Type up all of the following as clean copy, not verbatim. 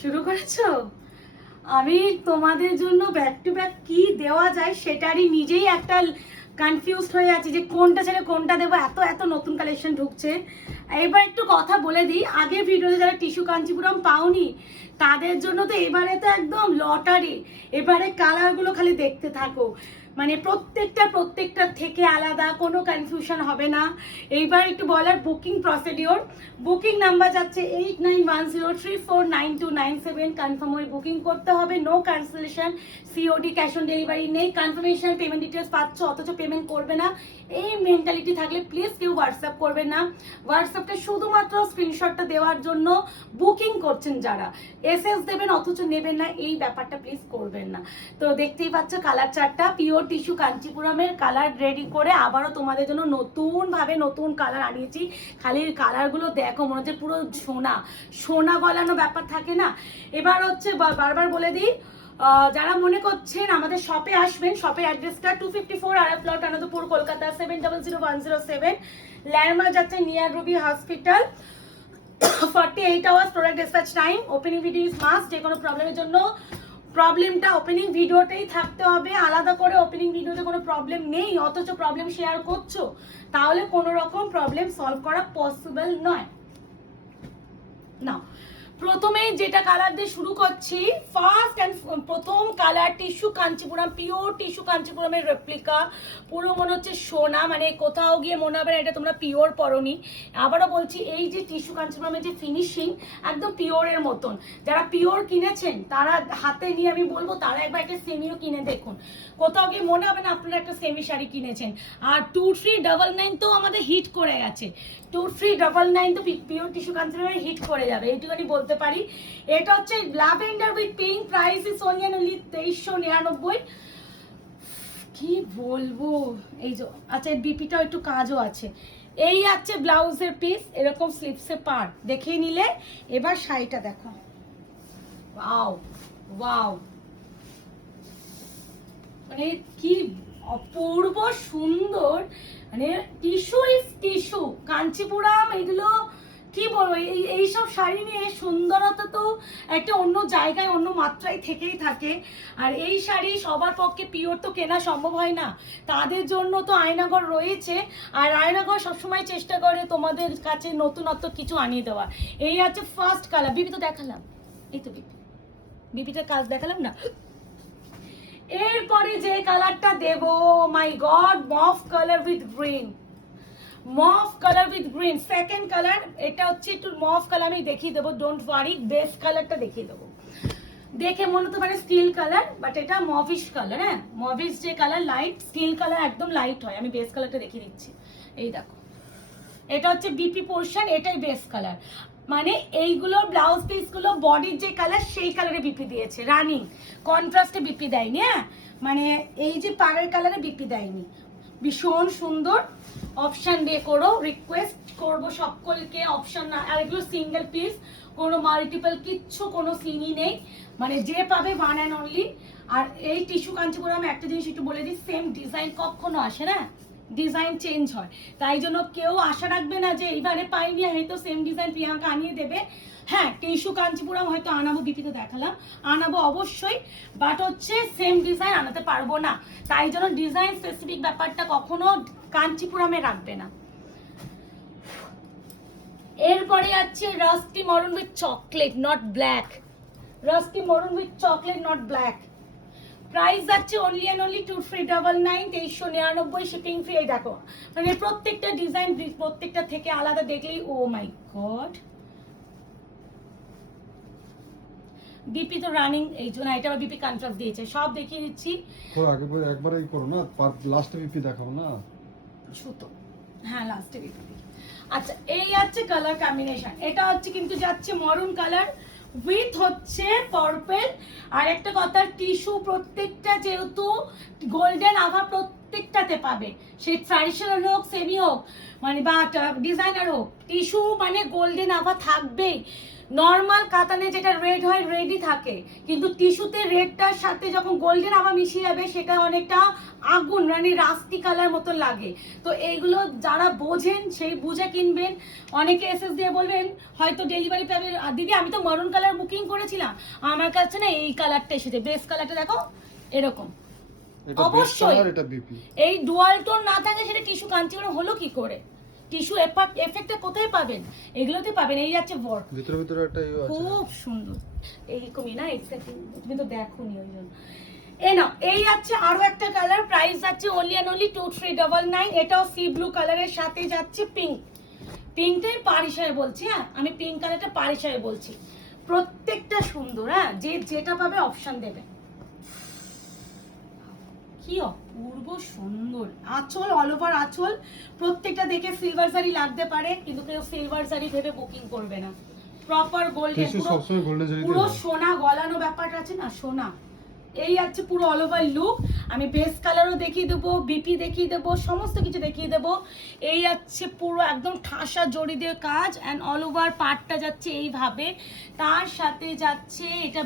শুরু করেছো? আমি তোমাদের জন্য ব্যাক টু ব্যাক কি দেওয়া যায় সেটারই নিজেই একটা কনফিউজড হয়ে আছি যে কোনটা ছেড়ে কোনটা দেবো। এত এত নতুন কালেকশন ঢুকছে। এবার একটু কথা বলে দিই, আগের ভিডিওতে যারা টিস্যু কাঞ্চিপুরম পাওনি তাদের জন্য তো এবারে তো একদম লটারি। এবারে কালারগুলো খালি দেখতে থাকো, মানে প্রত্যেকটা থেকে আলাদা, কোনো কনফিউশন হবে না। এইবার একটু বলার বুকিং প্রসিডিওর। বুকিং নাম্বার যাচ্ছে 8910349297। কনফার্ম হয়ে বুকিং করতে হবে, no cancellation, COD cash on delivery নেই। কনফার্মেশন পেমেন্ট ডিটেলস পাচ্ছ অথচ পেমেন্ট করবে না, এই মেন্টালিটি থাকলে প্লিজ কেউ হোয়াটসঅ্যাপ করবে না। হোয়াটসঅ্যাপটা শুধুমাত্র স্ক্রিনশটটা দেওয়ার জন্য, বুকিং করছেন যারা এসএস দেবেন অথচ নেবেন না, এই ব্যাপারটা প্লিজ করবেন না। তো দেখতেই পাচ্ছ কালার চারটা পিওর টিস্যু কাঞ্চিপুরমের কালার রেডি করে আবারও তোমাদের জন্য নতুন কালার আনিয়েছি। খালি কালারগুলো দেখো, মনে হচ্ছে পুরো সোনা সোনা গলানো ব্যাপার থাকে না। এবার হচ্ছে বারবার বলে দিই, যারা মনে করছেন আমাদের শপে আসবেন, শপের অ্যাড্রেসটা 254 RF plot, Anandapur, Kolkata 700107। Landmark যাচ্ছে near Ruby hospital. 48 hours product dispatch time. Opening video is must. যে কোনো প্রবলেমের জন্য প্রবলেমটা ওপেনিং ভিডিওতেই থাকতে হবে। আলাদা করে ওপেনিং ভিডিওতে কোনো প্রবলেম নেই অথচ প্রবলেম শেয়ার করছো, তাহলে কোনো রকম প্রবলেম সলভ করা পসিবল নয়। না, প্রথমেই যেটা কালার দিয়ে শুরু করছি, ফার্স্ট অ্যান্ড প্রথম colour tissue Kanchipuram, pure tissue কাঞ্চিপুরমের রেপ্লিকা। পুরো মনে হচ্ছে সোনা, মানে কোথাও গিয়ে মনে হবে না এটা তোমরা পিওর পরনি। আবারও বলছি, এই যে টিস্যু কাঞ্চিপুরমের যে ফিনিশিং একদম পিওরের মতন। যারা পিওর কিনেছেন তারা হাতে নিয়ে আমি বলবো তারা একবার একটা সেমিও কিনে দেখুন, কোথাও গিয়ে মনে হবে না আপনারা একটা সেমি শাড়ি কিনেছেন। আর 2399 তো আমাদের হিট করে গেছে, 2399 তো পিওর টিস্যু কাঞ্চিপুরমের হিট করে যাবে, এইটুখানি বলতে পারি। এটা হচ্ছে lavender with pink, price is only 2399। কি বলবো, এই যে আচ্ছা বিপিটাও একটু কাজও আছে। এই আছে ব্লাউজের পিস, এরকম স্লিপসে পার দেখেই নিলে। এবার শাড়িটা দেখো, ওয়াও ওয়াও, মানে কি অপূর্ব সুন্দর। মানে টিস্যু ইজ টিস্যু কাঞ্চিপুরম, এগুলো কি বলবো, এইসব শাড়ি নিয়ে সুন্দরতা তো একটা অন্য জায়গায় অন্য মাত্রায় থেকেই থাকে। আর এই শাড়ি সবার পক্ষে পিওর তো কেনা সম্ভব হয় না, তাদের জন্য তো আয়নাঘর রয়েছে। আর আয়নাঘর সবসময় চেষ্টা করে তোমাদের কাছে নতুনত্ব কিছু আনিয়ে দেওয়ার। এই আছে ফার্স্ট কালার, বিপি তো দেখালাম, এই তো বিপিটার কাজ দেখালাম না। এরপরে যে কালারটা দেব, my god, mauve colour with green. Mauve colour with green second colour. এটা হচ্ছে একটু মফ কালার, আমি দেখিয়ে দেবো, ডোন্ট ওয়ারি, বেস কালারটা দেখিয়ে দেবো। দেখে মনে হতে পারে স্টিল কালার, বাট এটা মভিশ কালার। হ্যাঁ, মভিশ যে কালার লাইট, স্টিল কালার একদম লাইট হয়। আমি বেস কালারটা দেখিয়ে দিচ্ছি, এই দেখো, এটা হচ্ছে বিপি পোর্শন, এটাই বেস কালার। মানে এইগুলো ব্লাউজ পিস গুলো বডির যে কালার সেই কালারে বিপি দিয়েছে, রানিং কন্ট্রাস্টে বিপি দেয়নি। হ্যাঁ, মানে এই যে পাড়ের কালারে বিপি দেয়নি। ভীষণ সুন্দর। অপশন দিয়ে করো, রিকোয়েস্ট করবো সকলকে অপশন না। আর এগুলো সিঙ্গেল পিস, কোনো মাল্টিপল কিচ্ছু কোনো সিনই নেই, মানে যে পাবে ওয়ান অ্যান্ড অনলি। আর এই টিস্যু কাঞ্চিপুরম একটা জিনিস একটু বলে দিই, সেম ডিজাইন কখনো আসে না, ডিজাইন চেঞ্জ হয়। তাই জন্য কেউ আশা রাখবে না যে এইবারে পাইনি হয়তো সেম ডিজাইন প্রিয়াঙ্কা আনিয়ে দেবে। হ্যাঁ, টিস্যু কাঞ্চিপুরম হয়তো আনাবো, বিপিতে দেখালাম, আনাবো অবশ্যই, বাট হচ্ছে সেম ডিজাইন আনাতে পারবো না। তাই জন্য ডিজাইন স্পেসিফিক ব্যাপারটা কখনো কাঞ্চিপুরমে রাখবে না। এরপরে আছে rusty maroon with chocolate not black, rusty maroon with chocolate not black. Price যাচ্ছে only and only 2399, 2399, shipping free. এই দেখো, মানে প্রত্যেকটা ডিজাইন প্রত্যেকটা থেকে আলাদা, দেখলেই ও মাই গড। বিপি তো রানিং, এই জন্য এটা বিপি কন্ট্রাস্ট দিয়েছে, সব দেখিয়ে দিচ্ছি। আগে পরে একবারই করো না, লাস্টে বিপি দেখাও না, সুতো। হ্যাঁ, লাস্টে বিপি দেখি। আচ্ছা, এই আছে কালার কম্বিনেশন, এটা হচ্ছে কিন্তু যাচ্ছে মরুন কালার উইথ হচ্ছে পার্পল। আর একটা কথা, টিস্যু প্রত্যেকটা যেহেতু গোল্ডেন আভা প্রত্যেকটাতে পাবে, সে ট্র্যাডিশনাল হোক সেমি হোক, মানে বা ডিজাইনার হোক, টিস্যু মানে গোল্ডেন আভা থাকবেই। নর্মাল কাতানে যেটা রেড হয় রেডই থাকে, কিন্তু টিস্যুতে রেডটার সাথে যখন গোল্ডেন আবার মিশিয়ে যাবে সেটা অনেকটা আগুন মানে রাস্টি কালার মতো লাগে। তো এইগুলো যারা বোঝেন সেই বুঝে কিনবেন। অনেকে এসএস দিয়ে বলবেন হয়তো ডেলিভারি পাবে, দিদি আমি তো মারুন কালার বুকিং করেছিলাম, আমার কাছে না এই কালারটা এসেছে, বেস কালারটা দেখো এরকম। অবশ্যই এটা বিপি, এই ডুয়াল টোন না থাকে সেটা টিস্যু কাঞ্চিপুরম হলো কি করে? টিস্যু এফেক্টটা কোথায় পাবেন? এগুলোতে পাবেন। এই যাচ্ছে ওয়ার্ক, ভিতরে ভিতরে একটা ইয়ে আছে, খুব সুন্দর এইরকমই না এক্স্যাক্টলি, তুমি তো দেখোনি ওই জন্য। এই যাচ্ছে আরো একটা কালার, প্রাইস যাচ্ছে অনলি অ্যান্ড অনলি 2399। এটাও সি ব্লু কালারের সাথে যাচ্ছে পিঙ্ক। পিঙ্কটাই পার হিসাবে বলছি, হ্যাঁ আমি পিঙ্ক কালারটা পার হিসাবে বলছি। প্রত্যেকটা সুন্দর, হ্যাঁ যে যেটা পাবে অপশন দেবে। কি অপূর্ব সুন্দর আঁচল, অল ওভার আঁচল। প্রত্যেকটা দেখে সিলভার শাড়ি লাগতে পারে, কিন্তু কেউ সিলভার শাড়ি ভেবে বুকিং করবে না। প্রপার গোল্ডেন, সবসময় গোল্ডেন জারি পুরো সোনা গলানো ব্যাপারটা আছে না, সোনা। এই আছে পুরো অল ওভার লুক। আমি বেস কালারও দেখিয়ে দেবো, বিপি দেখিয়ে দেবো, সমস্ত কিছু দেখিয়ে দেবো। এই আছে পুরো একদম ঠাসা জড়ি দিয়ে কাজ, অ্যান্ড অল ওভার পার্টটা যাচ্ছে এইভাবে। তার সাথে যাচ্ছে এটা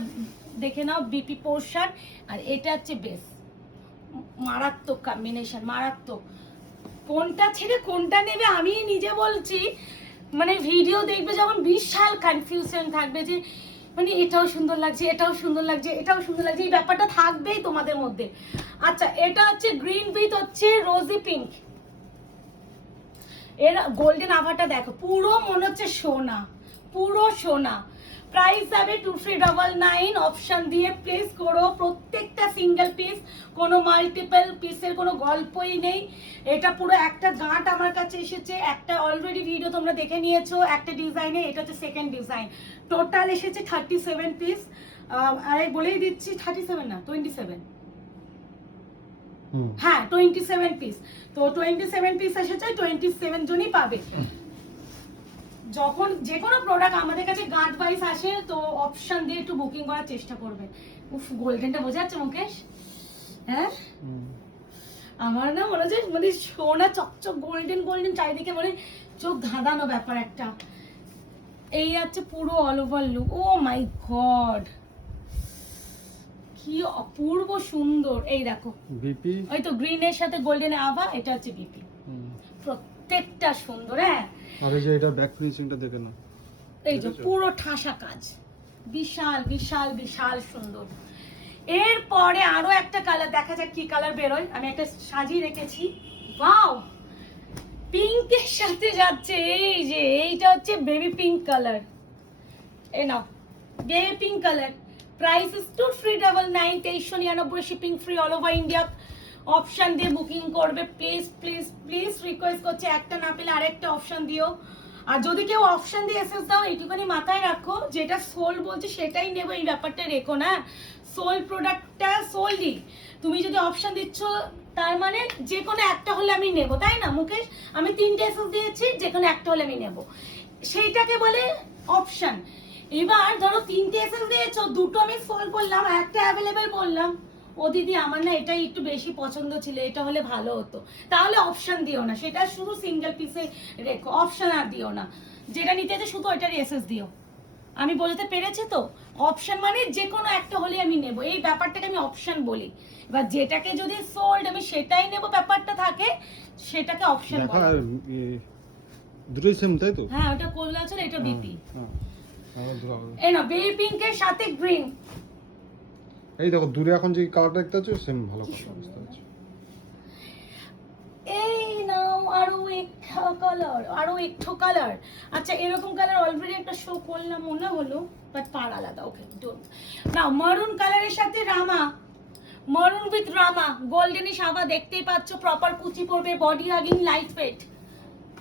দেখে নাও বিপি পোর্শন, আর এটা হচ্ছে বেস। মারাত্মক কম্বিনেশন, মারাত্মক। কোনটা ছেড়ে কোনটা নেবে আমি নিজে বলছি, মানে ভিডিও দেখবে যখন বিশাল কনফিউশন থাকবে যে মানে এটাও সুন্দর লাগছে, এটাও সুন্দর লাগছে, এটাও সুন্দর লাগছে, এই ব্যাপারটা থাকবেই তোমাদের মধ্যে। আচ্ছা এটা হচ্ছে গ্রিন উইথ হচ্ছে রোজি পিঙ্ক। এর গোল্ডেন আভাটা দেখো, পুরো মনে হচ্ছে সোনা, পুরো সোনা। প্রাইস যাবে 2399। অপশন দিয়ে প্লেস করো, প্রত্যেকটা সিঙ্গেল পিস, কোনো মাল্টিপল পিসের কোনো গল্পই নেই। এটা পুরো একটা গাঁট আমার কাছে এসেছে, একটা অলরেডি ভিডিও তোমরা দেখে নিয়েছো একটা ডিজাইনে, এটা হচ্ছে সেকেন্ড ডিজাইন। টোটাল এসেছে 37 পিস। আরে বলেই দিচ্ছি 37 না 27, হ্যাঁ 27 পিস। তো 27 পিস এসেছে, 27 জনই পাবে। যখন যে কোনো প্রোডাক্ট আমাদের কাছে গাঁট ওয়াইজ আসে তো অপশন দিয়ে একটু বুকিং করার চেষ্টা করবেন। উফ গোল্ডেনটা বোঝা যাচ্ছে মুকেশ, হ্যাঁ আমার না মনে হচ্ছে মানে সোনা চকচক গোল্ডেন গোল্ডেন, চারিদিকে মানে চোখ ধাঁধানো ব্যাপার একটা। এই আছে পুরো all over look. O my god কি অপূর্ব সুন্দর। এই দেখো বিপি, ওই তো গ্রিনের সাথে গোল্ডেন আভা, এটা হচ্ছে বিপি। প্রত্যেকটা সুন্দর, হ্যাঁ। আর এই যে এটা ব্যাক ফিনিশিংটা দেখে না, এই যে পুরো ঠাসা কাজ, বিশাল বিশাল বিশাল সুন্দর। এরপরে আরো একটা কালার দেখা যাক কি কালার বেরোয়, আমি একটা সাজিয়ে রেখেছি। ওয়াও, পিঙ্কের সাথে যাচ্ছে এই যে এইটা হচ্ছে বেবি পিঙ্ক কালার। এই নাও baby pink colour. Price is 2399, 2399 shipping free all over India. Option দিয়ে বুকিং করবে প্লিজ প্লিজ প্লিজ, রিকোয়েস্ট করছে একটা না পেলে আরেকটা অপশন দিও। আর যদি কেউ অপশন দিয়ে এসএস দাও এইটুখানি মাথায় রাখো, যেটা সোল বলছে সেটাই নেবো, এই ব্যাপারটা রেখো না। সোল প্রোডাক্টটা সোলই, তুমি যদি অপশন দিচ্ছ তার মানে যে কোনো একটা হলে আমি নেব, তাই না মুকেশ? আমি 3টে এসএস দিয়েছি, যে কোনো একটা হলে আমি নেব, সেইটাকে বলে অপশন। এবার ধরো 3টে এসএস দিয়েছো, দুটো আমি সোল বললাম, একটা অ্যাভেলেবেল বললাম, ও দিদি আমার না এটাই একটু বেশি পছন্দ ছিল, এটা হলে ভালো হতো, তাহলে অপশন দিও না, সেটা শুধু সিঙ্গেল পিসে রেখো, অপশন আর দিও না। যেটা নিতে আছে শুধু ওইটার এসএস দিও। আমি বলতে পেরেছি তো? অপশন মানে যে কোনো একটা হলে আমি নেব, এই ব্যাপারটাকে আমি অপশন বলি। এবার যেটাকে যদি সোল্ড আমি সেটাই নেব ব্যাপারটা থাকে, সেটাকে অপশন বলে। দুটোই সেম তাই তো? হ্যাঁ ওটা কোলা আছে, এটা বিপি। হ্যাঁ এই না বেবি পিঙ্কের সাথে গ্রিন। এই দেখো দূরে এখন যে কালারটা দেখতে পাচ্ছ সেম ভালো বুঝতে পারছো। এই নাও আরো একটা কালার, আরো একটা কালার। আচ্ছা এরকম কালার অলরেডি একটা শো করলাম মনে হলো, বাট পার আলাদা। ওকে ডোন্ট নাও। মারুন কালারের সাথে রামা, মারুন উইথ রামা, গোল্ডেনিশ আভা, দেখতেই পাচ্ছ। প্রপার কুচি পড়বে, বডি হাগিং, লাইট ওয়েট।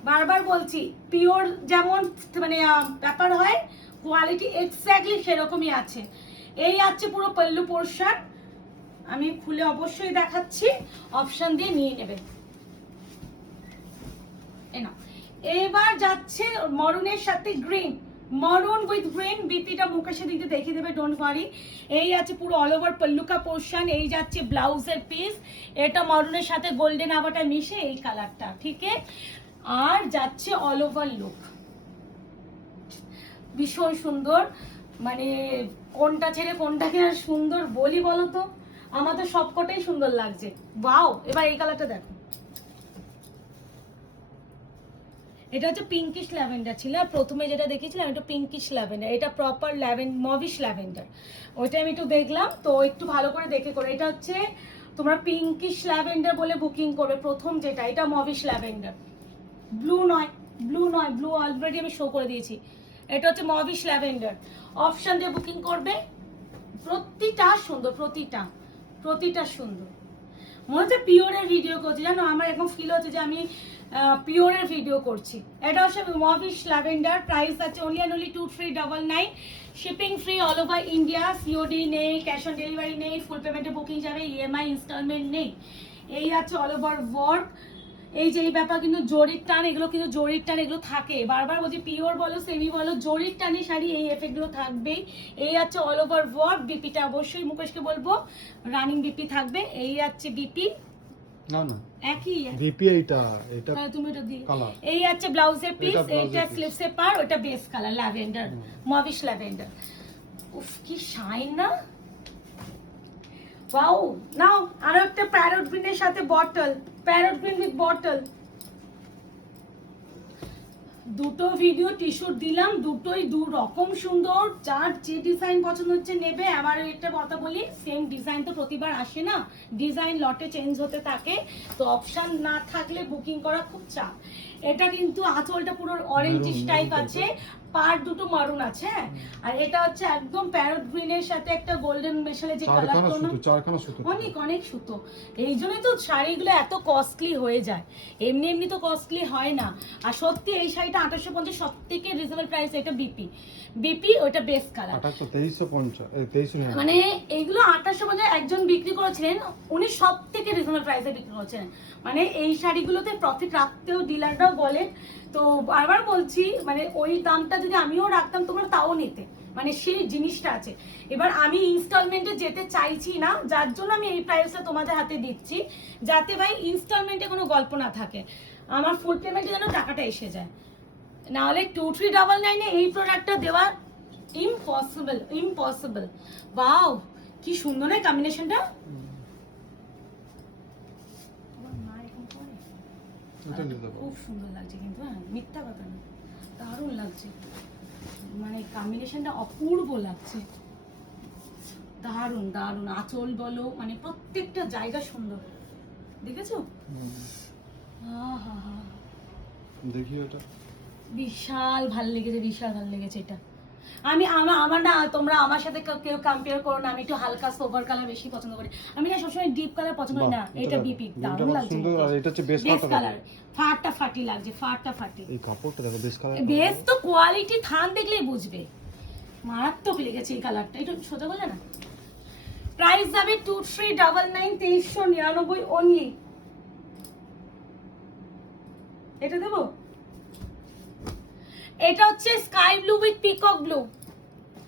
বারবার বলছি পিওর যেমন মানে ব্যাপার হয়, কোয়ালিটি এক্স্যাক্টলি সেরকমই আছে। এই আছে পুরো পল্লু পোর্শন, আমি খুলে অবশ্যই দেখাচ্ছি, অপশন দিয়ে নিয়ে নেবে। এবার যাচ্ছে মরুনের সাথে গ্রিন, মরুন উইথ গ্রিন। বিপিটা মুকেশের দিকে দেখিয়ে দেবে, ডোন্ট ওয়ারি। এই আছে পুরো অল ওভার পল্লুকা পোর্শন, এই যাচ্ছে ব্লাউজের পিস, এটা মরুনের সাথে গোল্ডেন আভাটা মিশে এই কালারটা, ঠিক আছে। আর যাচ্ছে অল ওভার লুক, ভীষণ সুন্দর। মানে কোনটা ছেড়ে কোনটাকে আর সুন্দর বলি বলো তো, আমার তো সবকটাই সুন্দর লাগছে। ওয়াও, এবার এই কালারটা দেখো, এটা হচ্ছে পিঙ্কিশ ল্যাভেন্ডার ছিল, আর প্রথমে যেটা দেখেছিলাম এটা পিঙ্কিশ ল্যাভেন্ডার, এটা প্রপার মভিশ ল্যাভেন্ডার। ওইটা আমি একটু দেখলাম তো, একটু ভালো করে দেখে করে। এটা হচ্ছে তোমরা পিঙ্কিশ ল্যাভেন্ডার বলে বুকিং করবে প্রথম যেটা, এটা মভিশ ল্যাভেন্ডার, ব্লু নয়, ব্লু নয়, ব্লু অলরেডি আমি শো করে দিয়েছি। এটা হচ্ছে মভিশ ল্যাভেন্ডার, অপশন দিয়ে বুকিং করবে। প্রতিটা সুন্দর, প্রতিটা সুন্দর। মনে হচ্ছে পিওরের ভিডিও করছি, জানো আমার এখন ফিল হচ্ছে যে আমি পিওরের ভিডিও করছি। এটা হচ্ছে মভিশ ল্যাভেন্ডার, প্রাইস আছে only and only 2399, shipping free all over India, COD নেই, ক্যাশ অন ডেলিভারি নেই, ফুল পেমেন্টে বুকিং যাবে, ইএমআই ইনস্টলমেন্ট নেই। এই আছে অল ওভার ওয়ার্ক। এই যে এই ব্যাপার কিন্তু জরির টান, এগুলো কিন্তু জরির টান এগুলো থাকে, বারবার বলছি পিওর বলো সেমি বলো, জরির টানে শাড়ি এই এফেক্টগুলো থাকবেই। এই আছে অল ওভার ওয়ার্ক, বিপিটা অবশ্যই মুকেশকে বলবো রানিং বিপি থাকবে। এই আছে বিপি, না না একই বিপি, এটা তুমি এটা দিই। কালার, এই আছে ব্লাউজের পিস, এটা ব্লাউজের এটা piece। স্লিভসের পার, ওটা base colour lavender, mauvish lavender. উফ কি শাইন না, ওয়াও। নাও আরো একটা প্যারট গ্রিনের সাথে bottle, parrot green with bottle. দুটো ভিডিও টিস্যুর দিলাম, দুটোই দু রকম সুন্দর, যার যে ডিজাইন পছন্দ হচ্ছে নেবে। আবার একটা কথা বলি, সেম ডিজাইন তো প্রতিবার আসে না, ডিজাইন লটে চেঞ্জ হতে থাকে, তো অপশন না থাকলে বুকিং করা খুব চাপ। এটা কিন্তু আঁচলটা পুরো অরেঞ্জিশ টাইপ আছে, পার দুটো মারুন আছে, হ্যাঁ। আর এটা হচ্ছে একদম প্যারট গ্রিনের সাথে একটা গোল্ডেন মেশালে যে কালারটা, চারখানা সুতো, অনেক অনেক সুতো। এই জন্যই তো শাড়িগুলো এত কস্টলি হয়ে যায়, এমনি এমনি তো কস্টলি হয় না। আর সত্যি এই শাড়িটা 2850 সব থেকে রিজনেবল প্রাইস। এটা বিপি ওটা বেস কালার, 2350, মানে এইগুলো 2850 একজন বিক্রি করেছিলেন, উনি সব থেকে রিজনেবল প্রাইসে বিক্রি করেছেন। মানে এই শাড়িগুলোতে প্রফিট রাখতেও ডিলাররাও বলেন, তো বারবার বলছি মানে ওই দামটা যদি আমিও রাখতাম তোমরা তাও নিতে, মানে সেই জিনিসটা আছে। এবার আমি ইনস্টলমেন্টে যেতে চাইছি না, যার জন্য আমি এই প্রাইসটা তোমাদের হাতে দিচ্ছি, যাতে ভাই ইনস্টলমেন্টে কোনো গল্প না থাকে, আমার ফুল পেমেন্টে যেন টাকাটা এসে যায়। নাহলে 2399 এই প্রোডাক্টটা দেওয়া ইম্পসিবল। ওয়াও কি সুন্দর না কম্বিনেশনটা, খুব সুন্দর লাগছে কিন্তু, হ্যাঁ মিথ্যা কথা না, দারুণ লাগছে, মানে কম্বিনেশনটা অপূর্ব লাগছে, দারুণ দারুণ। আঁচল বলো মানে প্রত্যেকটা জায়গা সুন্দর, দেখেছো? দেখি এটা বিশাল ভাল লেগেছে, বিশাল ভাল লেগেছে এটা। আমি আমার না, তোমরা আমার সাথে কেউ কম্পেয়ার করো না, আমি একটু হালকা সোবার কালার বেশি পছন্দ করি, আমি না সবসময় ডিপ কালার পছন্দ করি না। এটা বিপি দারুণ লাগছে, আর এটা হচ্ছে বেস কালার, ফাটাফাটি লাগছে, ফাটাফাটি। এই কাপড়টা দেখো, বেস কালার, বেস তো কোয়ালিটি থান দেখলেই বুঝবে, মারাত্মক লেগেছে এই কালারটা। এটা সোজা বলে না, প্রাইস যাবে 2399, 2399 অনলি। এটা দেবো, এটা হচ্ছে sky blue with peacock blue,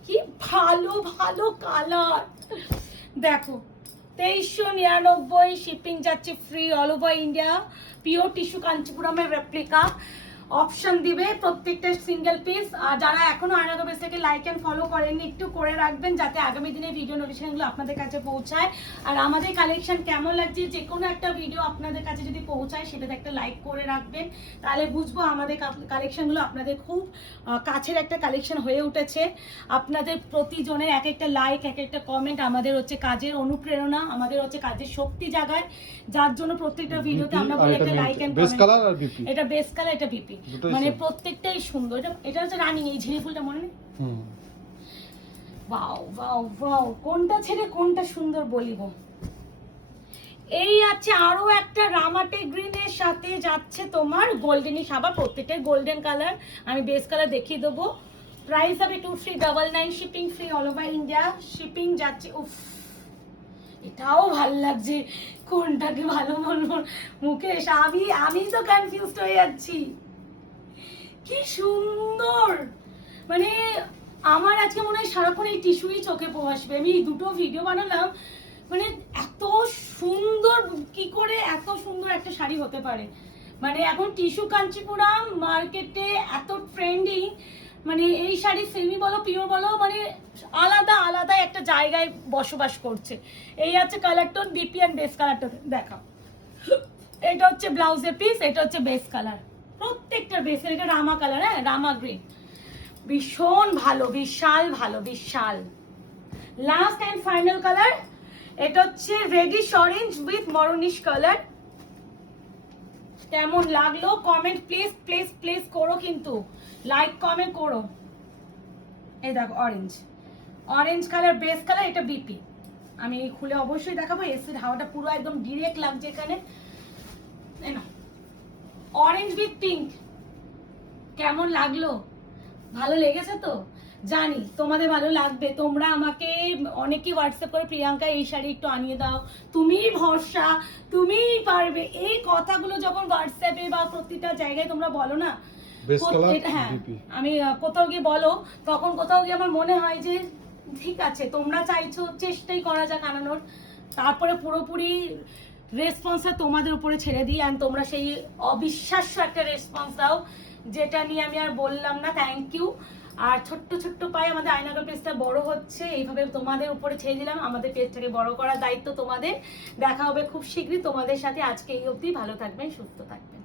কি ভালো ভালো কালার দেখো। 2399, শিপিং যাচ্ছে free all over India, pure tissue কাঞ্চিপুরমের রেপ্লিকা। অপশন দিবে প্রত্যেকটা সিঙ্গেল পিস। আর যারা এখনো আয়নাগর পেজ থেকে লাইক এন্ড ফলো করেননি একটু করে রাখবেন, যাতে আগামী দিনে ভিডিও নোটিফিকেশনগুলো আপনাদের কাছে পৌঁছায়। আর আমাদের কালেকশন কেমন লাগছে, যে কোনো একটা ভিডিও আপনাদের কাছে যদি পৌঁছায় সেটাতে একটা লাইক করে রাখবেন, তাহলে বুঝবো আমাদের কালেকশনগুলো আপনাদের খুব কাছের একটা কালেকশন হয়ে উঠেছে। আপনাদের প্রতিজনের এক একটা লাইক, এক একটা কমেন্ট আমাদের হচ্ছে কাজের অনুপ্রেরণা, আমাদের হচ্ছে কাজের শক্তি জাগায়, যার জন্য প্রত্যেকটা ভিডিওতে আমরা বলি একটা লাইক এন্ড বেস কালার আর বিপি, এটা বেস কালার, এটা বিপি, মানে প্রত্যেকটাই সুন্দর। এটা হচ্ছে রানিং, এই ঝিরি ফুলটা মনে নেই? ওয়াও ওয়াও ওয়াও, কোনটা ছেড়ে কোনটা সুন্দর বলিব। এই আছে আরো একটা রামাটে গ্রিনের সাথে যাচ্ছে তোমার গোল্ডেনিশ, আবার প্রত্যেকটাই গোল্ডেন কালার, আমি বেস কালার দেখিয়ে দেবো। প্রাইস হবে 2399, shipping free all over India. Shipping যাচ্ছে, উফ এটাও ভাল লাগছে, কোনটাকে ভালো বলবো মুকেশ, আমি তো কনফিউজড হয়ে যাচ্ছি, কি সুন্দর। মানে আমার আজকে মনে হয় সারাক্ষণ এই টিস্যুই চোখে আসবে। আমি এই দুটো ভিডিও বানালাম, মানে এত সুন্দর, কি করে এত সুন্দর একটা শাড়ি হতে পারে। মানে এখন টিস্যু কাঞ্চিপুরাম মার্কেটে এত ট্রেন্ডিং, মানে এই শাড়ি সেমি বলো পিওর বলো মানে আলাদা আলাদা একটা জায়গায় বসবাস করছে। এই আছে colour tone, BP and base কালারটা দেখাও। এটা হচ্ছে ব্লাউজের পিস, এটা হচ্ছে বেস কালার, প্রত্যেকটার বেসের। এটা রামা কালার, হ্যাঁ রামা গ্রিন, ভীষণ ভালো, বিশাল ভালো, বিশাল। লাস্ট অ্যান্ড ফাইনাল কালার, এটা হচ্ছে রেডিশ অরেঞ্জ উইথ মরনিশ কালার। কেমন লাগলো কমেন্ট প্লিজ প্লিজ প্লিজ করো, কিন্তু লাইক কমেন্ট করো। এই দেখো orange, orange colour base colour, এটা বিপি। আমি খুলে অবশ্যই দেখাবো, এসির হাওয়াটা পুরো একদম ডিরেক্ট লাগছে এখানে। অরেঞ্জ উইথ পিঙ্ক, কেমন লাগলো? ভালো লেগেছে তো? জানি তোমাদের ভালো লাগবে। তোমরা আমাকে অনেকেই হোয়াটসঅ্যাপ করে প্রিয়াঙ্কা এই শাড়ি একটু আনিয়ে দাও, তুমিই ভরসা, তুমিই পারবে, এই কথাগুলো যখন হোয়াটসঅ্যাপে বা প্রতিটা জায়গায় তোমরা বলো না, বেস কালার হ্যাঁ বিপি। আমি কোথাও গিয়ে বলো, তখন কোথাও গিয়ে আমার মনে হয় যে ঠিক আছে তোমরা চাইছো, চেষ্টাই করা যাক আনানোর। তারপরে পুরোপুরি রেসপন্সটা তোমাদের উপরে ছেড়ে দিই, অ্যান্ড তোমরা সেই অবিশ্বাস্য একটা রেসপন্স দাও, যেটা নিয়ে আমি আর বললাম না। Thank you. আর ছোট্ট ছোট্ট পায়ে আমাদের আয়নাগর পেজটা বড় হচ্ছে, এইভাবে তোমাদের উপরে ছেড়ে দিলাম। আমাদের পেজটাকে বড় করার দায়িত্ব তোমাদের। দেখা হবে খুব শীঘ্রই তোমাদের সাথে। আজকে এই অবধি, ভালো থাকবেন, সুস্থ থাকবেন।